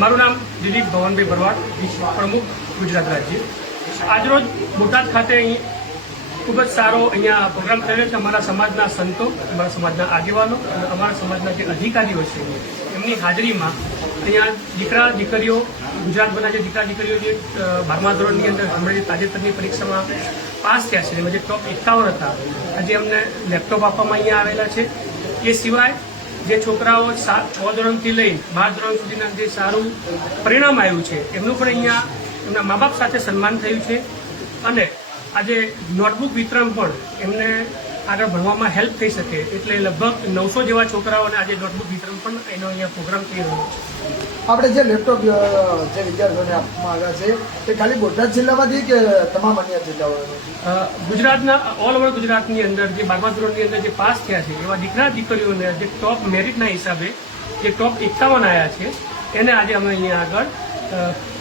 મારું નામ દિલીપ ભવનભાઈ ભરવાડ, પ્રમુખ ગુજરાત રાજ્ય. આજરોજ બોટાદ ખાતે અહીં ખૂબ જ સારો અહીંયા પ્રોગ્રામ થયેલો છે. અમારા સમાજના સંતો, અમારા સમાજના આગેવાનો અને અમારા સમાજના જે અધિકારીઓ છે એમની હાજરીમાં અહીંયા દીકરા દીકરીઓ, ગુજરાતભરના જે દીકરા દીકરીઓ જે 12મા ધોરણની અંદર હમણાં તાજેતરની પરીક્ષામાં પાસ થયા છે, એમાં જે ટોપ 51 હતા, આજે અમને લેપટોપ આપવામાં અહીંયા આવેલા છે. એ સિવાય જે છોકરાઓ 6 ધોરણથી લઈને 12 ધોરણ સુધીના જે સારું પરિણામ આવ્યું છે એમનું પણ અહીંયા એમના મા બાપ સાથે સન્માન થયું છે. અને આજે નોટબુક વિતરણ પણ એમને આગળ ભણવામાં હેલ્પ થઈ શકે એટલે લગભગ 900 જેવા છોકરાઓને આજે નોટબુક વિતરણ પણ એનો અહીંયા પ્રોગ્રામ થઈ રહ્યો છે. આપણે જે લેપટોપ જે વિદ્યાર્થીઓને આપવામાં આવ્યા છે તે ખાલી બોટાદ જિલ્લામાંથી કે તમામ અન્ય જિલ્લાઓ? ગુજરાતના ઓલ ઓવર ગુજરાતની અંદર જે 12મા ધોરણની અંદર જે પાસ થયા છે એવા દીકરા દીકરીઓને જે ટોપ મેરિટના હિસાબે જે ટોપ 51 આવ્યા છે એને આજે અમે અહીંયા આગળ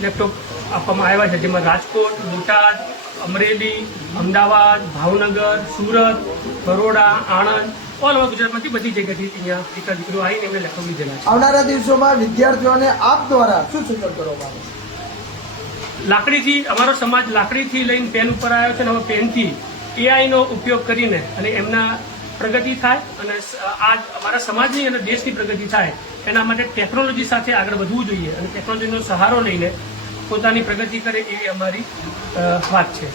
લેપટોપ આપવામાં આવ્યા છે, જેમાં રાજકોટ, બોટાદ, અમરેલી, અમદાવાદ, ભાવનગર, સુરત, બરોડા, આણંદ, ઓલ ઓવર ગુજરાતમાંથી બધી જગ્યાથી અહીંયા દીકરા દીકરીઓ આવીને એમને લેપટોપ લીધેલા છે. આવનારા દિવસોમાં વિદ્યાર્થીઓને આપ દ્વારા શું સૂચન કરવામાં આવે છે? લાકડીથી અમારો સમાજ લાકડીથી લઈને પેન ઉપર આવ્યો છે અને હવે પેનથી એઆઈનો ઉપયોગ કરીને અને એમના પ્રગતિ થાય અને આ અમારા સમાજની અને દેશની પ્રગતિ થાય એના માટે ટેકનોલોજી સાથે આગળ વધવું જોઈએ અને ટેકનોલોજીનો સહારો લઈને પોતાની પ્રગતિ કરે એવી અમારી વાત છે.